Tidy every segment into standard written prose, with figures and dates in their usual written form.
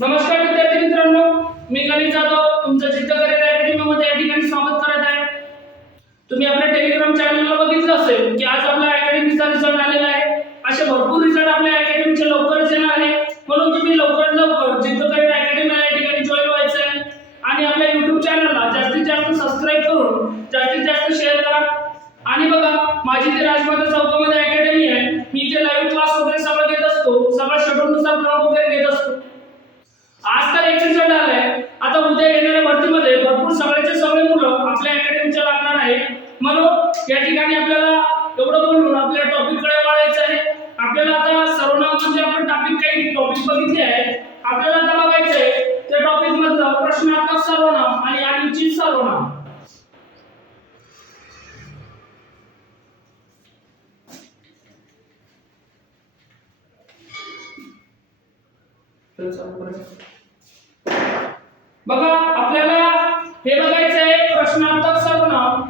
नमस्कार विद्यार्थी मित्रांनो, मी गणेश जाधव तुमचं जिद्द करिअर अकॅडमीमध्ये या ठिकाणी स्वागत करत आहे। तुम्ही आपल्या टेलिग्राम चॅनलला बघितलं असेल की आज आपल्या अकॅडमीचा रिझल्ट आलेला आहे। असे भरपूर रिझल्ट आपल्या अकॅडमीचे लवकरच येणार आहे, म्हणून तुम्ही लवकरात लवकर जिद्द करिअर अकॅडमी या ठिकाणी जॉइन व्हायचं आहे आणि आपल्या YouTube चॅनलला जास्तीत जास्त सबस्क्राइब करून जास्तीत जास्त शेअर करा। आणि बघा, माझी ती राजमाता चौकामध्ये अकॅडमी आहे, मी इथे लाईव्ह क्लास वगैरे सगळं घेत असतो, सगळं शेड्यूलनुसार क्लास वगैरे घेत असतो। आज तर एक रिझल्ट आलाय, आता उद्या येणाऱ्या भरतीमध्ये भरपूर सगळ्याचे सगळे मुलं आपल्या अकॅडमीच्या लागणार आहे। म्हणून या ठिकाणी आपल्याला एवढं बोलून आपल्या टॉपिककडे वळायचं आहे। आपल्याला आता सर्वनाम म्हणजे आपण काही टॉपिक बघितले आहे, आपल्याला आता बघायचं आहे त्या टॉपिक मधलं प्रश्नार्थक सर्वनाम आणि अनिश्चित सर्वनाम। बघा, आपल्याला हे बघायचं आहे प्रश्नार्थक सर्वनाम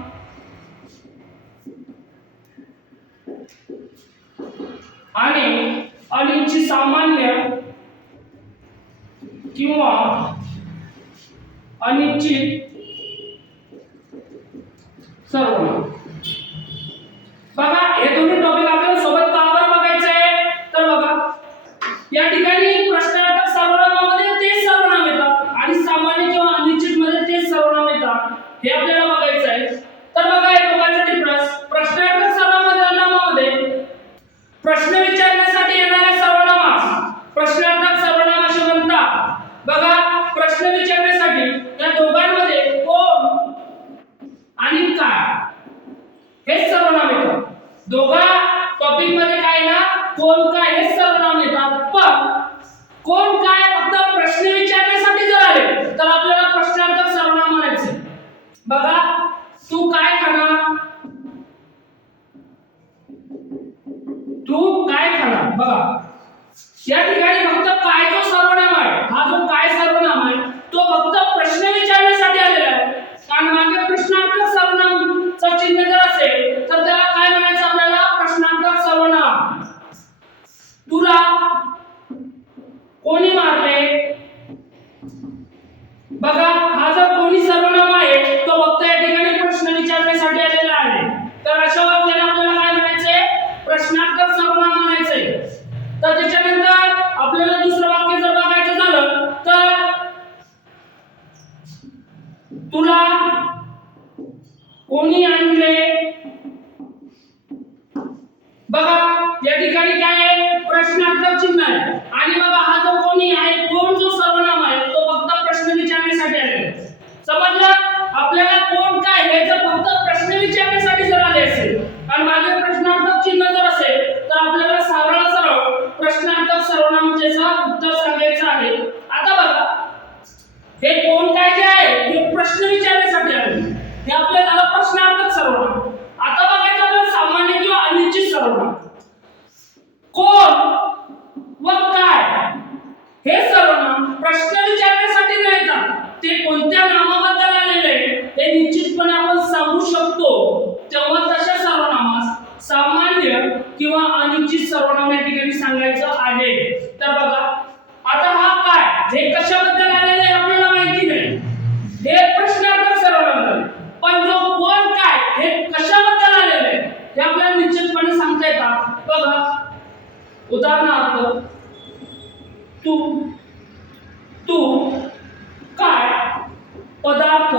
आणि अनिश्चित सामान्य किंवा अनिश्चित सर्वनाम। बघा, हे दोन्ही टॉपिक आपल्याला सोबत का बरं बघायचं आहे, तर बघा या ठिकाणी प्रश्नार्थक सर्वनामामध्ये तेच सर्वनाम येतात आणि सामान्य किंवा अनिश्चित मध्ये तेच सर्वनाम येतात, हे आपल्याला बघायचं आहे। तर बघा, हे दोघांचा डिफरन्स प्रश्नार्थक सर्वनामामध्ये प्रश्न विचारण्यासाठी येणाऱ्या सर्वनामास प्रश्नार्थक सर्वनाम असे म्हणतात। बघा, प्रश्न विचारण्यासाठी या दोघांमध्ये कोण आणि काय हे सर्वनाम येतात। दोघा टॉपिक मध्ये काय ना, कोण काय हे सर्वनाम येतात, पण कोण काय फक्त प्रश्न विचारण्यासाठी जर आले तर आपल्याला प्रश्नार्थक सर्वनाम म्हणायचे। बघा, तू काय खाणार, तू काय खाणार। बघा, या ठिकाणी फक्त काय जो सर्वनाम आहे, हा जो काय सर्वनाम आहे तो फक्त प्रश्न विचारण्यासाठी आलेला आहे। कारण मागे प्रश्नार्थक सर्वनामचं चिन्ह जर असेल तर त्याला काय म्हणायचं, आपल्याला प्रश्नार्थक सर्वनाम। तुला कोणी मारले। बघा, हा जो कोणी सर्वनाम आहे तो फक्त या ठिकाणी प्रश्न विचारण्यासाठी आलेला आहे, तर अशा वाक्याला आपल्याला काय म्हणायचंय, प्रश्नार्थक सर्वनाम म्हणायचंय। तर त्याच्यानंतर आपल्याला दुसरं वाक्य जर बघायचं झालं तर तुला कोणी आणले। बघा, या ठिकाणी काय आहे, प्रश्नार्थक चिन्ह आहे आणि बघा हा जो कोणी आहे, कोण जो सर्वनाम आहे तो फक्त प्रश्न विचारण्यासाठी आलेला आहे। समजलं? आपल्याला कोण काय हे जर फक्त प्रश्न विचारण्यासाठी जर आले असेल आणि मागे प्रश्नार्थक चिन्ह जर असेल तर आपल्याला सरळ सरळ प्रश्नार्थक सर्वनामाचे उत्तर सांगायचं आहे। आता बघा, हे कोण काय जे आहे हे प्रश्न विचारण्यासाठी आले, हे आपल्याला झालं प्रश्नार्थक सर्वनाम। आता बघायचं आपल्याला सामान्य किंवा अनिश्चित सर्वनाम। कोण व काय हे सर्वनाम प्रश्न विचारण्यासाठी नाही येतात, ते कोणत्या नामाबद्दल आलेले हे निश्चितपणे आपण सांगू शकतो, तेव्हा तशा सर्वनामास सामान्य किंवा अनिश्चित सर्वनाम या ठिकाणी सांगायचं आहे। तर बघा, आता हा काय हे कशाबद्दल आलेले आहे आपल्याला माहिती नाही, हे प्रश्नार्थक सर्वनाम झाले, पण जो कोण काय हे कशाबद्दल आलेले आहे हे आपल्याला निश्चितपणे सांगता येतात। बघा, उदाहरणार्थ तू काय पदार्थ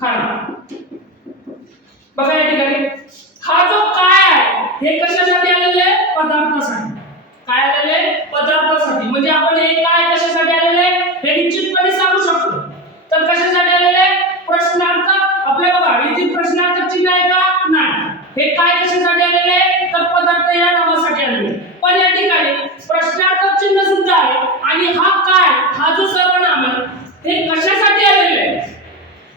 खाणार। बघा, या ठिकाणी हा जो काय आहे हे कशासाठी आलेले आहे, पदार्थासाठी। काय आलेले आहे, पदार्थासाठी। म्हणजे आपण हे काय कशासाठी आलेले आहे हे निश्चितपणे सांगू शकतो। तर कशासाठी आलेले आहे, प्रश्नार्थक। आपल्या बघा, इथे प्रश्नार्थक चिन्ह आहे का, नाही। हे काय कशासाठी आलेले आहे, तर पदार्थ या नावासाठी आलेले। पण या ठिकाणी प्रश्नार्थक चिन्ह सुद्धा आहे आणि हा काय हा जो सर्वनाम आहे हे कशासाठी आलेले आहे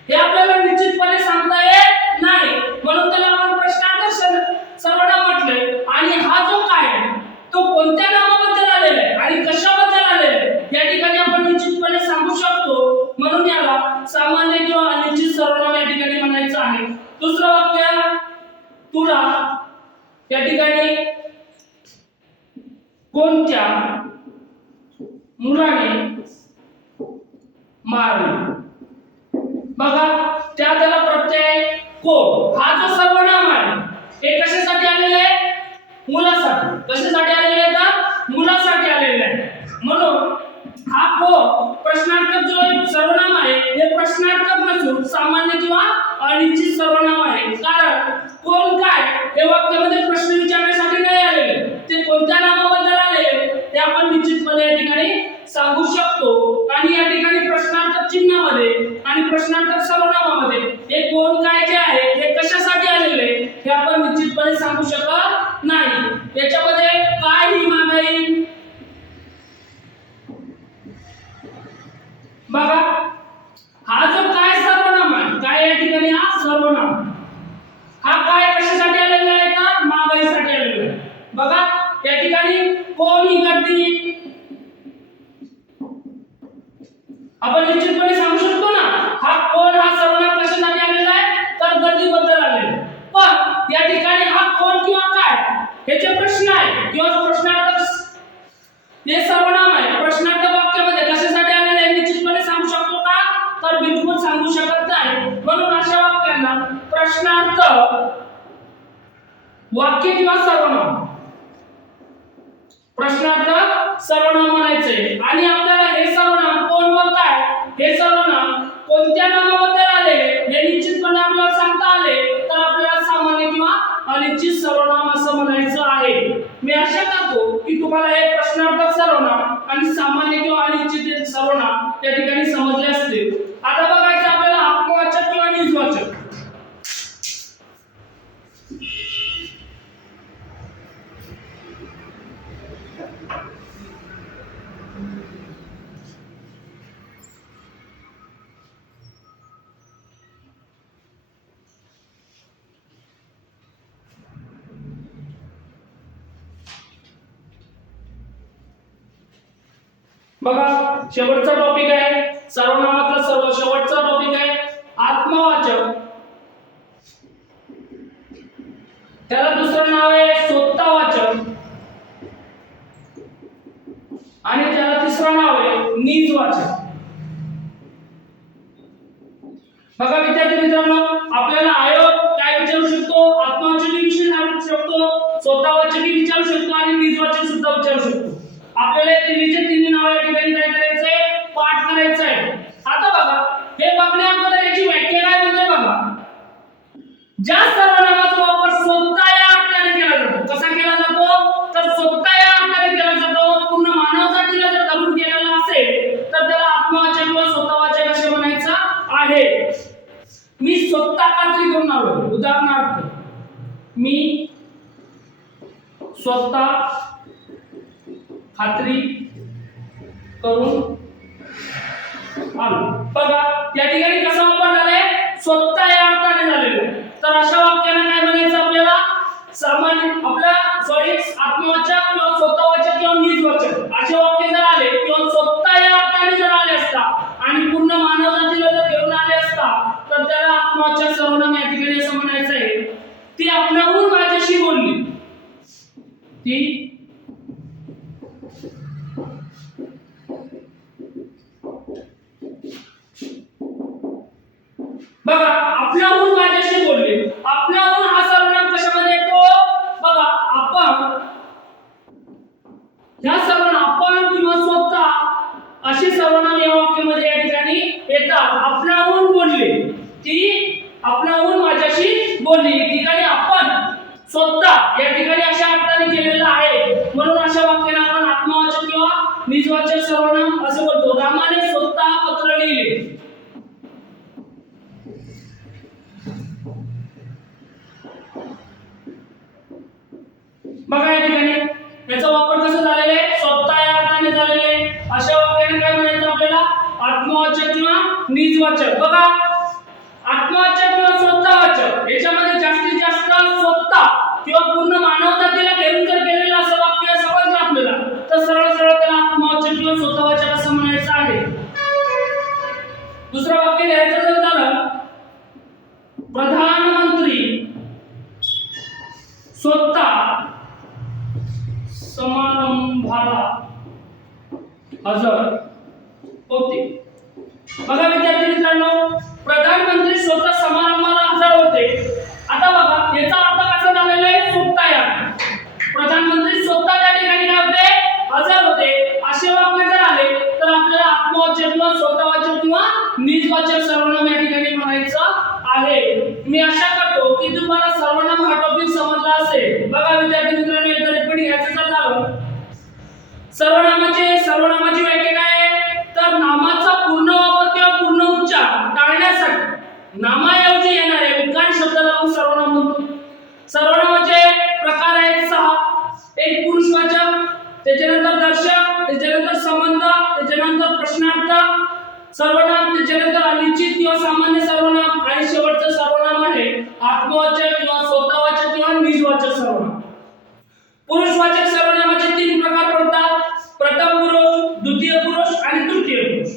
हे आपल्याला निश्चितपणे सांगता येत नाही, म्हणून त्याला आपण प्रश्नार्थक सर्वनाम म्हटले। आणि हा जो काय आहे तो कोणत्या नामाबद्दल आलेला आहे आणि कशाबद्दल आलेला आहे या ठिकाणी आपण निश्चितपणे सांगू शकतो, म्हणून याला सामान्य किंवा अनिश्चित सर्वनाम या ठिकाणी म्हणायचं आहे। दुसरं वाक्य, तुला या ठिकाणी कोणत्या मुलाने मारले. बघा त्याला प्रत्यय को. हा जो सर्वनाम आहे हे कशासाठी आलेले आहे? मुलासाठी. कशासाठी आलेले आहे? तर मुलासाठी आलेले आहे. म्हणून हा को प्रश्नार्थक जो सर्वनाम आहे हे प्रश्नार्थक नसून सामान्य किंवा अनिश्चित सर्वनाम आहे. कारण कोण काय हे वाक्यामध्ये प्रश्न विचारण्यासाठी नाही आलेले. ते कोणत्या नामाबद्दल आलेले ते आपण निश्चितपणे या ठिकाणी सांगू शकतो. आणि या ठिकाणी प्रश्नार्थक चिन्हामध्ये आणि प्रश्नार्थक सर्वनामामध्ये हे कोण काय जे आहे हे कशासाठी आलेले हे आपण निश्चितपणे सांगू शकत नाही. याच्यामध्ये काय ही मागाई बघा. हा जो काय सर्वनाम आहे काय या ठिकाणी हा सर्वनाम हा काय कशासाठी आलेला आहे? तर मागाईसाठी आलेला आहे. बघा या ठिकाणी कोण ही गर्दी आपण निश्चितपणे सांगू शकतो ना. हा कोण हा सर्वनाम कशासाठी आलेला आहे? तर गर्दीबद्दल आलेला आहे. पण या ठिकाणी हा कोण किंवा काय हे जे प्रश्न आहे किंवा प्रश्नार्थक हे सर्वनाम आहे प्रश्नार्थक वाक्यामध्ये कशासाठी आलेले आहे निश्चितपणे सांगू शकतो का? तर बिलकुल सांगू शकत नाही. म्हणून अशा वाक्यांना प्रश्नार्थक वाक्य किंवा सर्वनाम प्रश्नार्थक सर्वनाम म्हणायचे. आणि आपल्याला हे सर्वनाम कोण व काय हे सर्वनाम कोणत्या नामाबद्दल आले हे निश्चितपणे आपल्याला सांगता आले तर आपल्याला सामान्य किंवा अनिश्चित सर्वनाम असं म्हणायचं आहे. मी आशा करतो की तुम्हाला हे प्रश्नार्थक सर्वनाम आणि सामान्य किंवा अनिश्चित सर्वनाम या ठिकाणी समजले असतील. आता बघायचं आपल्याला आत्मवाचक किंवा निजवाचक. बघा शेवटचा टॉपिक आहे सर्वनामातला शेवटचा टॉपिक आहे आत्मवाचक. त्याला दुसरं नाव आहे स्वतःवाचक आणि त्याला तिसरं नाव आहे निजवाचक. बघा विद्यार्थी मित्रांनो आपल्याला आयोग काय विचारू शकतो? आत्मवाचक विषय सांगू शकतो, स्वतःवाचक विचारू शकतो आणि निजवाचक सुद्धा विचारू शकतो. आपल्याला तिन्हीचे तिन्ही नाव या ठिकाणी काय करायचंय? पाठ करायचंय. आता बघा हे बघण्याअगोदर याची व्याख्या काय म्हणते बघा. ज्या सर्वनामाचा वापर स्वतः या अर्थाने केला जातो. कसा केला जातो? तर स्वतः या अर्थाने केला जातो. पूर्ण मानव जातीला जर धरून केलेला असेल तर त्याला आत्मवाचक किंवा स्वतःवाचक असे म्हणायचं आहे. मी स्वतः खात्री करून आलो. उदाहरणार्थ मी स्वतः खात्री करून आलो. बघा या ठिकाणी कसा वापर झालाय? स्वतः या अर्थाने झालेला आहे. तर अशा वाक्याने काय म्हणायचं आपल्याला? सामान्य आत्मवाचक किंवा स्वतःवाचक किंवा निजवाचक असे वाक्य जर आले किंवा स्वतः या अर्थाने जर आले असता आणि पूर्ण मानव जातीला जर घेऊन आले असता तर त्याला आत्मवाचक सर्वनाम या ठिकाणी असं म्हणायचं आहे. ती आपल्याहून माझ्याशी बोलली. ती बघा आपल्याहून माझ्याशी बोलले. आपल्याहून हा सर्वनाम कशामध्ये येतो? बघा आपण ह्या सर्वनाम आपण किंवा स्वतः अशी सर्वनाम या वाक्यामध्ये या ठिकाणी येतात. आपल्याहून बोलले. ती आपल्याहून माझ्याशी बोलली. या ठिकाणी आपण स्वतः या ठिकाणी अशा अर्थाने केलेलं आहे. म्हणून अशा वाक्याला आपण आत्मवाचक किंवा निजवाचक सर्वनाम असं बोलतो. रामाने स्वतः पत्र लिहिले. बघा या ठिकाणी याचा वापर कसा झालेला आहे? स्वतः या अर्थाने झालेला आहे. अशा वाक्याने काय म्हणायचं आपल्याला? आत्मवाचक किंवा निजवाचक. बघा आत्मवाचक किंवा स्वतःवाचक याच्यामध्ये जास्तीत जास्त स्वतः किंवा पूर्ण मानव जातीला घेऊन जर केलेलं असं वाक्य समजलं आपल्याला तर सरळ सरळ त्याला आत्मवाचक किंवा स्वतःवाचक असं म्हणायचं आहे. दुसरं वाक्य लिहायचं जर झालं प्रधानमंत्री स्वतः समारंभाला हजर होते. बघा विद्यार्थी मित्रांनो, प्रधानमंत्री स्वतः समारंभाला हजर होते. आता बघा याचा अर्थ कसा झालेला आहे, स्वतः या प्रधानमंत्री स्वतः त्या ठिकाणी काय होते, हजर होते. असे वाक्य जर आले तर आपल्याला आत्मवाचक किंवा स्वतःवाचक किंवा निजवाचक सर्वनाम या ठिकाणी म्हणायचं आहे. मी आशा करतो की तुम्हाला सर्वनाम हा टॉपिक समजला असेल. बघा विद्यार्थी मित्रांनो, एकदा रिपीट घ्यायचं जर झालं, सर्वनामाची व्याख्या काय आहे, तर नामाचा पूर्ण वापर किंवा पूर्ण उच्चार टाळण्यासाठी नामाऐवजी येणारे विकारी शब्दाला आपण सर्वनाम म्हणतो. सर्वनामाचे प्रकार आहेत 6. एक पुरुषवाचक, त्याच्यानंतर दर्शक, त्याच्यानंतर संबंध, त्याच्यानंतर प्रश्नार्थ सर्वनाम, त्याच्यानंतर अनिश्चित किंवा सामान्य सर्वनाम आणि शेवटचं सर्वनाम आहे आत्मवाचक किंवा स्वतःवाचक किंवा निजवाचक सर्वनाम. पुरुषवाचक सर्वनामाचे 3 प्रकार पडतात. प्रथम पुरुष, द्वितीय पुरुष आणि तृतीय पुरुष.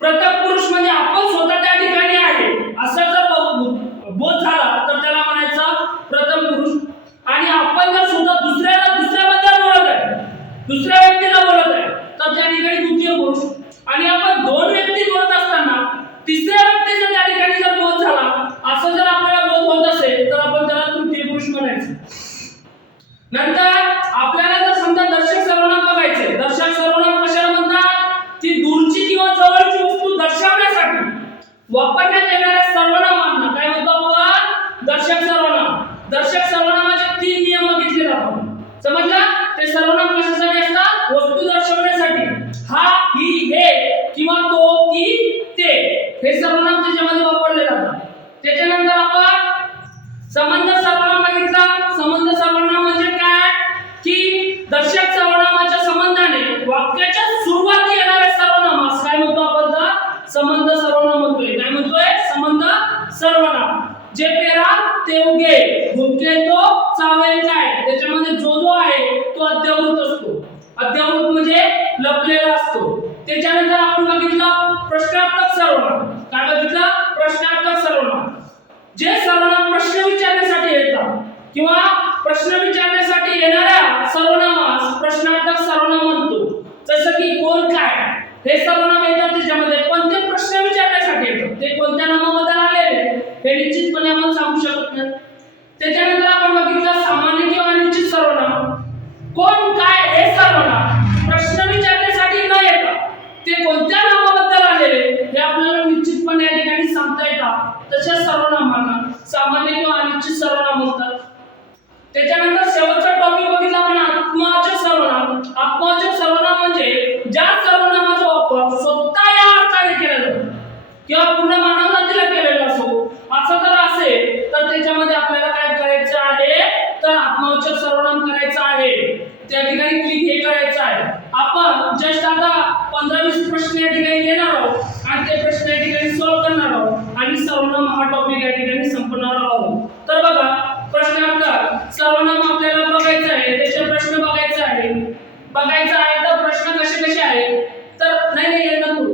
प्रथम पुरुष म्हणजे आपण स्वतः त्या ठिकाणी आहे असं जर बोध झाला तर त्याला म्हणायचं प्रथम पुरुष. आणि आपण जर स्वतः दुसऱ्याबद्दल बोलत आहे, दुसऱ्या व्यक्तीला बोलत आहे, तर त्या ठिकाणी द्वितीय पुरुष. आणि आपण 2 व्यक्ती बोलत असताना तिसऱ्या व्यक्तीचा त्या ठिकाणी जर बोध झाला, असं जर आपल्याला बोध होत असेल तर आपण त्याला तृतीय पुरुष म्हणायचं. नंतर आपल्याला जर समजा दर्शक सर्वनाम बघायचे, दर्शक सर्वनाम कशाला म्हणतात, ती दूरची किंवा जवळची वस्तू दर्शवण्यासाठी वापरण्यात येणाऱ्या सर्वनामांना काय म्हणतो आपण, दर्शक सर्वनाम. दर्शक सर्वनामाचे 3 नियम बघितले आपण. समजला? ते सर्वनाम कशासाठी असतात, वस्तू दर्शवण्यासाठी. हा, ही, हे किंवा तो, ती, ते हे सर्वनाम त्याच्यामध्ये वापरले जातात. त्याच्यानंतर आपण संबंध सर्वनाम बघितला. संबंध सर्वनाम म्हणजे काय, की दर्शक सर्वनामाच्या संबंधाने वाक्याच्या सुरुवाती येणारे सर्वनाम काय म्हणतो आपण, संबंध सर्वनाम म्हणतोय. काय म्हणतोय, संबंध सर्वनाम. जे पेरा ते उगे, भुकेल तो चावेल काय, त्याच्यामध्ये जो आहे तो अद्ययावृत असतो. अद्ययावृत म्हणजे लपलेला असतो. त्याच्यानंतर आपण बघितलं प्रश्नार्थक सर्वनाम. काय बघितलं, प्रश्नार्थक सर्वनाम. जे सर्वनाम प्रश्न विचारण्यासाठी येतात किंवा प्रश्न विचारण्यासाठी येणाऱ्या सर्वनामास प्रश्नार्थक सर्वनाम म्हणतो. जसं की कोण, काय हे सर्वनाम येतात त्याच्यामध्ये, पण ते प्रश्न विचारण्यासाठी येतात. ते कोणत्या नामाबद्दल आलेले हे निश्चितपणे आपण सांगू शकत नाही. त्याच्यानंतर आपण बघितलं सामान्य किंवा अनिश्चित सर्वनाम. कोण, काय हे सर्वनाम प्रश्न विचारण्यासाठी न येता ते कोणत्या नामाबद्दल आलेले हे आपल्याला निश्चितपणे या ठिकाणी सांगता येतात. तशा सर्वनामांना सामान्य किंवा अनिश्चित सर्वनाम म्हणतात. त्याच्यानंतर शेवटचा टॉपिक बघितला आपण आत्मवाचक सर्वनाम. आत्मवाचक सर्वनाम म्हणजे ज्या सर्वनामाचा वापर स्वतः या अर्थाने केला जातो किंवा पूर्ण मानव जातीला केलेला असो, असं जर असेल तर त्याच्यामध्ये आपल्याला काय करायचं आहे, तर आत्मवाचक सर्वनाम करायचं आहे. त्या ठिकाणी क्लिक हे करायचं आहे. आपण जस्ट आता 15-20 प्रश्न या ठिकाणी घेणार आहोत आणि ते प्रश्न या ठिकाणी सॉल्व्ह करणार आहोत आणि सर्वनाम हा टॉपिक या ठिकाणी संपवणार आहोत. तर बघा प्रश्नार्थ सर्वनाम आपल्याला बघायचं आहे, त्याचे प्रश्न बघायचा आहे. तर प्रश्न कसे आहेत, तर नाही नको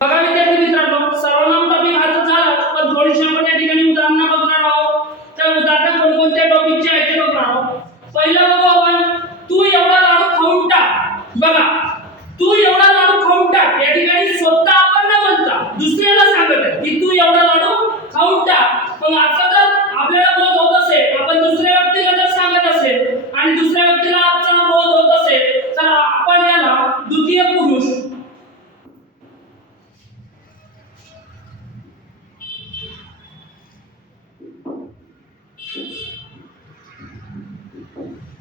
बघा विद्यार्थी मित्रांनो, सर्वनाम टॉपिक हा तर झाला, पण थोडीशी आपण या ठिकाणी उदाहरणं बघणार आहोत. त्या उदाहरण कोणकोणत्या टॉपिकचे आहे ते बघणार आहोत. पहिलं बघू आपण, तू एवढा लाडू खाऊन टाक. बघा, तू एवढा लाडू खाऊन टाक या ठिकाणी स्वतः आपण न म्हणता दुसऱ्याला सांगत आहे की तू एवढा लाडू खाऊन टाक. मग असं जर आपल्याला बोध होत असेल, आपण दुसऱ्या व्यक्तीला जर सांगत असेल आणि दुसऱ्या व्यक्तीला आपला बोध होत असेल, तर आपण याला द्वितीय पुरुष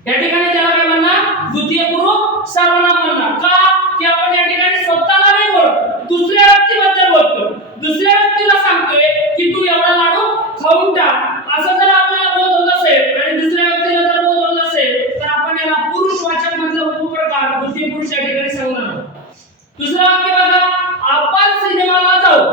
या ठिकाणी त्याला काय म्हणणार, द्वितीय पुरुष सर्वनाम म्हणणार. का, की आपण या ठिकाणी स्वतःला नाही बोलत, दुसऱ्या व्यक्तीबद्दल बोलतो. दुसऱ्या व्यक्तीला सांगतोय की तू एवढा लाडू खाऊन टाक. असं जर आपल्याला बोध होत असेल आणि दुसऱ्या व्यक्तीला जर बोध होत असेल तर आपण याला पुरुषवाचक मधला उपप्रकार द्वितीय पुरुष या ठिकाणी सांगणार. दुसरं वाक्य बघा, आपण सिनेमाला जाऊ.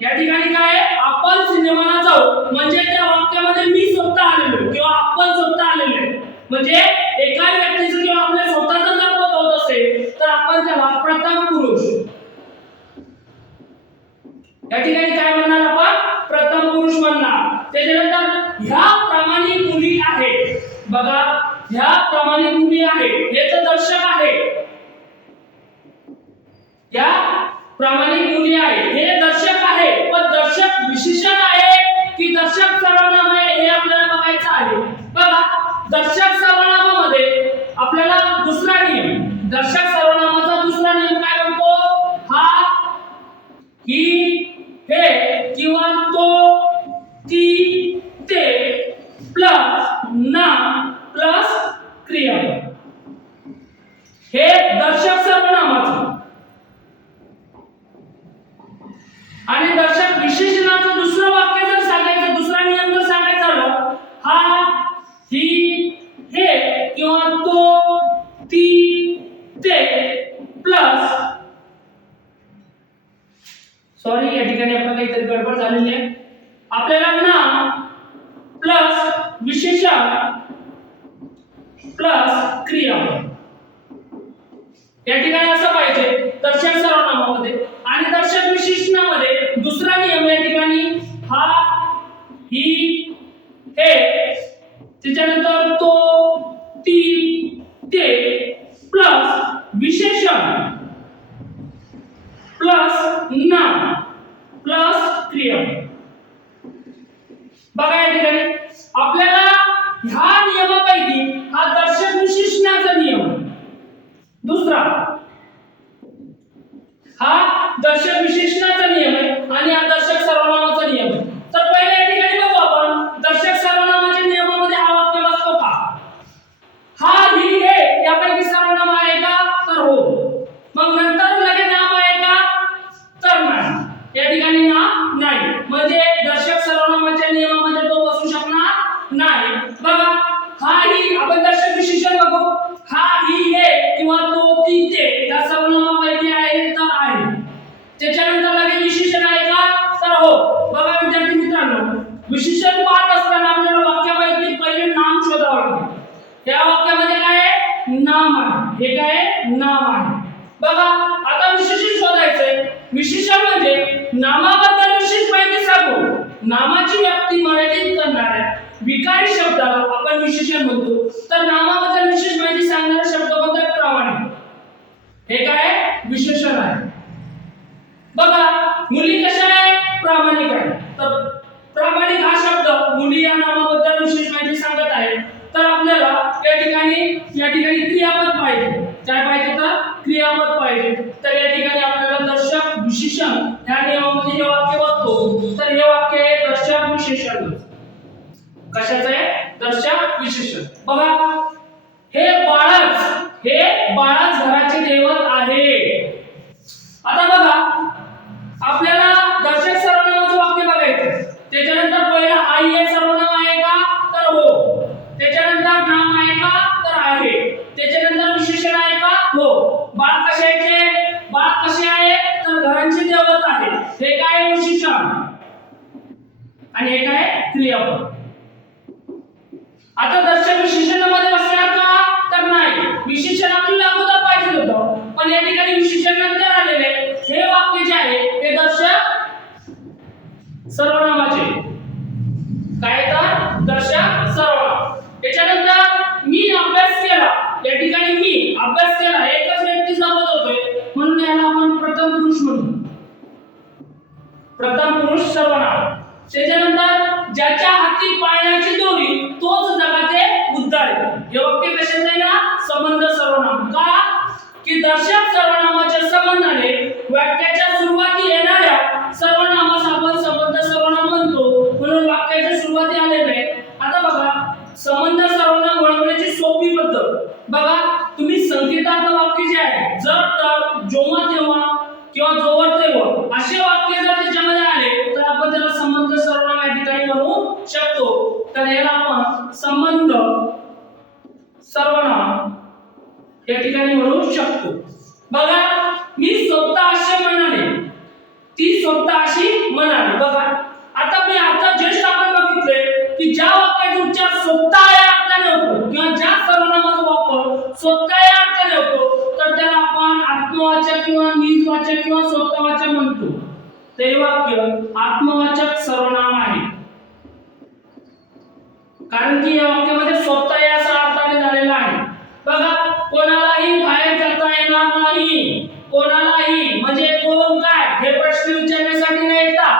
या ठिकाणी काय आहे, आपण सिनेमाला जाऊ म्हणजे त्या वाक्यामध्ये मी स्वतः आलेलो किंवा आपण स्वतः आलेलो, म्हणजे एका व्यक्तीचं किंवा आपल्या स्वतःचं जर बोध होत असेल तर आपण त्याला प्रथम पुरुष या ठिकाणी काय म्हणणार, आपण प्रथम पुरुष म्हणणार. त्याच्यानंतर ह्या प्रमाणे मुली आहेत. बघा, ह्या प्रामाणिक मुली आहे, हे तर दर्शक आहे, या प्रामाणिक मुली आहे हे दर्शक आहे, पण दर्शक विशेषण आहे की दर्शक सर्वनाम आहे हे आपल्याला बघायचं आहे. बघा, दर्शक सर्वनामामध्ये आपल्याला दुसरा नियम, दर्शक सर्वनामाचा दुसरा नियम काय म्हणतो? हा, ही, हे किंवा तो, ती, ते प्लस ना प्लस क्रियापद, हे दर्शक सर्वनामाचं. आणि दर्शक विशेषणाचं दुसरं वाक्य जर सांगायचं, दुसरा नियम जर सांगायचा झालं, हा, ही, हे किंवा तो, ती, ते प्लस, सॉरी या ठिकाणी आपल्याला काहीतरी गडबड झालेली आहे, आपल्याला ना प्लस विशेषण प्लस क्रियापद, या ठिकाणी असं पाहिजे दर्शक सर्वनामामध्ये. आणि दर्शक विशेषणामध्ये दुसरा नियम या ठिकाणी हा, ही, हे त्याच्यानंतर तो, ती, ते प्लस विशेषण प्लस ना प्लस क्रियापद. बघा या ठिकाणी आपल्याला ह्या नियमापैकी हा दर्शक विशेषणाचा नियम, दुसरा हा दर्शक विशेषणाचा नियम आहे आणि हा दर्शक सर्वनामाचा नियम आहे. तर पहिल्या या ठिकाणी बघू आपण दर्शक सर्वनामाच्या नियमामध्ये हा वाक्य बसतो का? हा, ही, हे यापैकी सर्वनाम आहे का? तर हो. मग नंतर लगेच नाम आहे का? तर नाही. या ठिकाणी नाम नाही, म्हणजे दर्शक सर्वनामाच्या नियमामध्ये तो बसू शकणार नाही. बघा, हा, ही, आपण दर्शक विशेषण बघू, हा, ही, हे किंवा तो, ती, ते या सर्वनामापैकी आहे तर आहे. त्याच्यानंतर लगेच विशेषण आहे का? तर हो. बघा विद्यार्थी मित्रांनो, विशेषण पाहत असताना आपल्याला वाक्यापैकी पहिले नाम शोधावं लागेल. या वाक्यामध्ये काय आहे? नाम आहे. हे काय आहे? नाम आहे. बघा, आता विशेषण शोधायचंय. विशेषण म्हणजे नामाबद्दल विशेष माहिती सांगू, नामाची व्याप्ती मर्यादित करणाऱ्या विकारी शब्दाला आपण विशेषण म्हणतो. तर नामाबद्दल विशेष माहिती सांगणारा शब्द कोणता? प्रामाणिक. हे काय? विशेषण आहे. बघा, मुली कशा आहे? प्रामाणिक आहे. तर प्रामाणिक हा शब्द मुली या नामाबद्दल विशेष माहिती सांगत आहे. तर आपल्याला या ठिकाणी क्रियापद पाहिजे. काय पाहिजे? तर क्रियापद पाहिजे. तर या ठिकाणी आपल्याला दर्शक विशेषण ह्या नियमामध्ये हे वाक्य बघतो. तर हे वाक्य आहे दर्शक विशेषण. कशाचं आहे? दर्शक विशेषण. बघा, हे बाळच घराचे दैवत आहे. आता बघा, आपल्याला दर्शक सर्वनामाचं वाक्य बघायचं. त्याच्यानंतर पहिला आई हे सर्वनाम आहे का? तर हो. त्याच्यानंतर नाम आहे का? तर आहे. त्याच्यानंतर विशेषण आहे का? हो. बाळ कशाचे? बाळ कसे आहे? तर घरांचे दैवत आहे. हे काय? विशेषण. आणि हे काय? क्रियापद. आता दर्शक विशेषणामध्ये बसणार का? तर नाही. विशेषण आपल्याला अगोदर पाहिजे होतं, पण या ठिकाणी विशेषण नंतर आलेले. हे वाक्य जे आहे ते दर्शक सर्वनामाचे. काय? तर दर्शक सर्वनाम. त्याच्यानंतर मी अभ्यास केला. या ठिकाणी मी अभ्यास केला एकच व्यक्ती सोबत होतोय, म्हणून याला आपण प्रथम पुरुष म्हणू. प्रथम पुरुष सर्वनाम. त्याच्यानंतर ज्याच्या हाती पाळण्याची दोरी तोच जगाचे उद्धार. हे वाक्य कशाचं आहे ना? संबंध सर्वनाम. का? की दर्शक सर्वनामाच्या संबंधाने वाक्याच्या सुरुवाती येणाऱ्या सर्वनामास आपण संबंध सर्वनाम म्हणतो, म्हणून वाक्याच्या सुरुवाती आलेले आहे. आता बघा, संबंध सर्वनाम ओळखण्याची सोपी पद्धत बघा. तुम्ही संकेतार्थ वाक्य जे आहे, जर, तर, जेव्हा तेव्हा किंवा जोवर तेव्हा असे वाक्य जर त्याच्यामध्ये आले तर आपण त्याला संबंध सर्वनाम या ठिकाणी म्हणू शकतो. तर याला आपण संबंध सर्वनाम या ठिकाणी म्हणू शकतो. बघा, मी स्वतः असे म्हणाले, ती स्वतः अशी म्हणाली. बघा, आता जस्ट आपण बघितले की ज्या वाक्याचा उच्चार स्वतः या अर्थाने होतो किंवा ज्या सर्वनामाचा वापर स्वतः या अर्थाने होतो, तर त्याला आपण आत्मवाचक किंवा निजवाचक किंवा स्वतःवाचक म्हणतो. ते वाक्य आत्मवाचक सर्वनाम आहे, कारण की या वाक्यामध्ये स्वतः या अर्थाने झालेला कोणालाही कोणालाही म्हणजे कोण काय हे प्रश्न विचारण्यासाठी न येता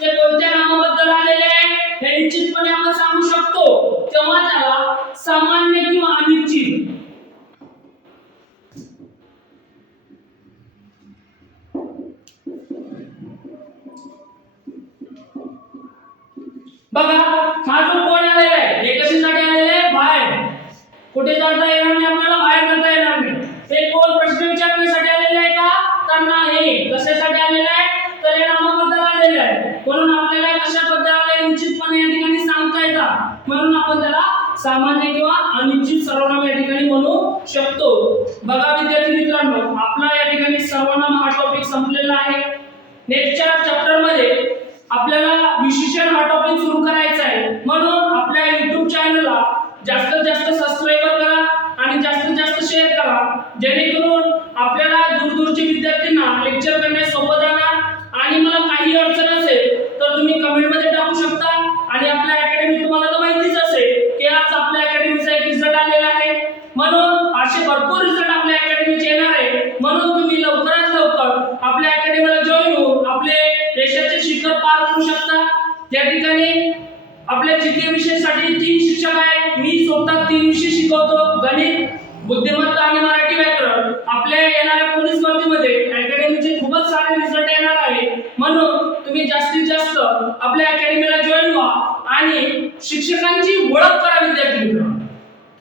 ते कोणत्या नामाबद्दल आलेले आहे हे निश्चितपणे आपण सांगू शकतो, तेव्हा त्याला सामान्य किंवा अनिश्चित बघा हा जो कोण आलेला आहे हे कशासाठी आलेला आहे? बाहेर. कुठे जाता येणार नाही आपल्याला, बाहेर जाता येणार नाही. हे कोण प्रश्न विचारण्यासाठी आलेले आहे का? तर नाही. कशासाठी आलेले आहे? तर या नामाबद्दल आलेले आहे. म्हणून आपल्याला कशाबद्दल आले निश्चितपणे या ठिकाणी सांगता येतात. म्हणून आपण त्याला सामान्य किंवा अनिश्चित सर्वनाम या ठिकाणी म्हणू शकतो. बघा विद्यार्थी मित्रांनो, आपला या ठिकाणी सर्वनाम हा टॉपिक संपलेला आहे. नेक्स्टच्या चॅप्टर मध्ये आपल्याला विशेषण हा टॉपिक सुरू करायचा आहे. म्हणून आपल्या YouTube चॅनलला जास्तीत जास्त सबस्क्राइबर करा आणि जास्तीत जास्त शेअर करा, जेणेकरून आपल्याला दूरदूरच्या विद्यार्थ्यांना लेक्चर करण्यास सोपं जाणार. आणि मला काही अडचण असेल तर तुम्ही कमेंट मध्ये टाकू शकता. आणि आपल्या अकॅडमी तुम्हाला तर माहितीच असेल की आज आपल्या अकॅडमीचा एक रिझल्ट आलेला आहे. म्हणून असे भरपूर रिझल्ट आपल्या अकॅडमीचे येणार आहे. म्हणून तुम्ही लवकरात लवकर आपल्या अकॅडमीला जॉईन होऊन आपले यशाचे शिखर पार करू शकता. या ठिकाणी आपल्या जीके विषयासाठी 3 शिक्षक आहेत. मी स्वतः 3 विषय शिकवतो, गणित, बुद्धिमत्ता आणि मराठी व्याकरण. आपल्या येणाऱ्या पोलीस भरतीमध्ये अकॅडमीचे खूपच सारे रिझल्ट येणार आहे. म्हणून तुम्ही जास्तीत जास्त आपल्या अकॅडमीला जॉईन व्हा आणि शिक्षकांची ओळख करा विद्यार्थी मित्रांनो.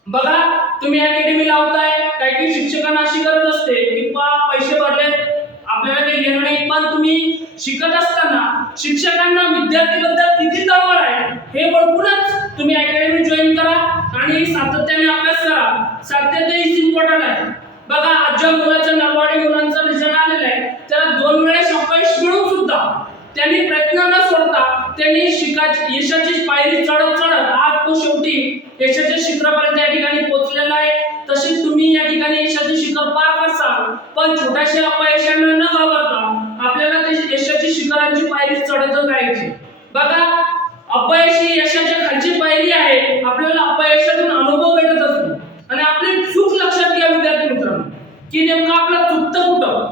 बघा तुम्ही अकॅडमी लावताय, काही शिक्षकांना अशी गरज असते की पैसे भरले आपल्याला काही घेणं नाही, पण तुम्ही शिकत असताना शिक्षकांना विद्यार्थीबद्दल किती तळमळ आहे हे बघूनच तुम्ही अकॅडमी जॉईन करा आणि सातत्याने अभ्यास करा. सातत्य इज इम्पॉर्टंट आहे. बघा आज ज्या मुलाचा नलवाडी मुलांचा रिझल्ट आलेला आहे त्याला 2 वेळेस अपयश मिळून सुद्धा त्यांनी प्रयत्न न सोडता त्यांनी यशाची पायरी चढत चढत आज तो शेवटी यशाच्या शिखरापर्यंत या ठिकाणी पोहोचलेला आहे. तसेच तुम्ही या ठिकाणी यशाचे शिखर पार करसाल, पण छोट्याशा अपयशांना न घाबरता आपल्याला ते यशाची शिखरांची पायरी चढतच राहायची. बघा अपयश ही यशाच्या खालची पायरी आहे. आपल्याला अपयशातून अनुभव भेटत असतो आणि आपली चूक लक्षात घ्या विद्यार्थी मित्रांनो की नेमकं आपलं चुकतं कुठं.